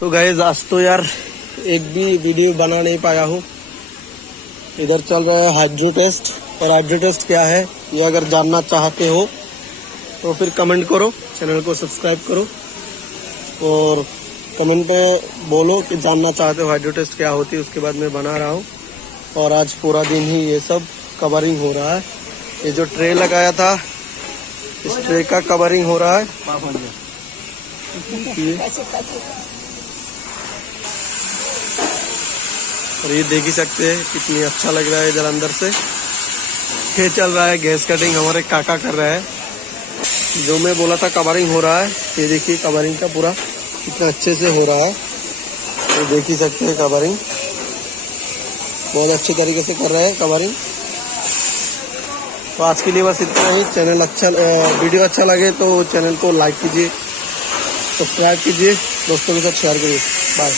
तो गाइस आज तो यार एक भी वीडियो बना नहीं पाया हूँ। इधर चल रहा है हाइड्रो टेस्ट। और हाइड्रो टेस्ट क्या है ये अगर जानना चाहते हो तो फिर कमेंट करो, चैनल को सब्सक्राइब करो और कमेंट पे बोलो कि जानना चाहते हो हाइड्रो टेस्ट क्या होती है। उसके बाद मैं बना रहा हूँ और आज पूरा दिन ही ये सब कवरिंग हो रहा है। ये जो ट्रे लगाया था इस ट्रे का कवरिंग हो रहा है। और ये देख ही सकते हैं कितनी अच्छा लग रहा है। इधर अंदर से ये चल रहा है गैस कटिंग, हमारे काका कर रहा है। जो मैं बोला था कवरिंग हो रहा है, ये देखिए कवरिंग का पूरा कितना अच्छे से हो रहा है। ये देख ही सकते हैं कवरिंग बहुत अच्छे तरीके से कर रहे हैं कवरिंग। तो आज के लिए बस इतना ही। वीडियो अच्छा लगे तो चैनल को लाइक कीजिए, सब्सक्राइब कीजिए, दोस्तों के साथ शेयर करिए। बाय।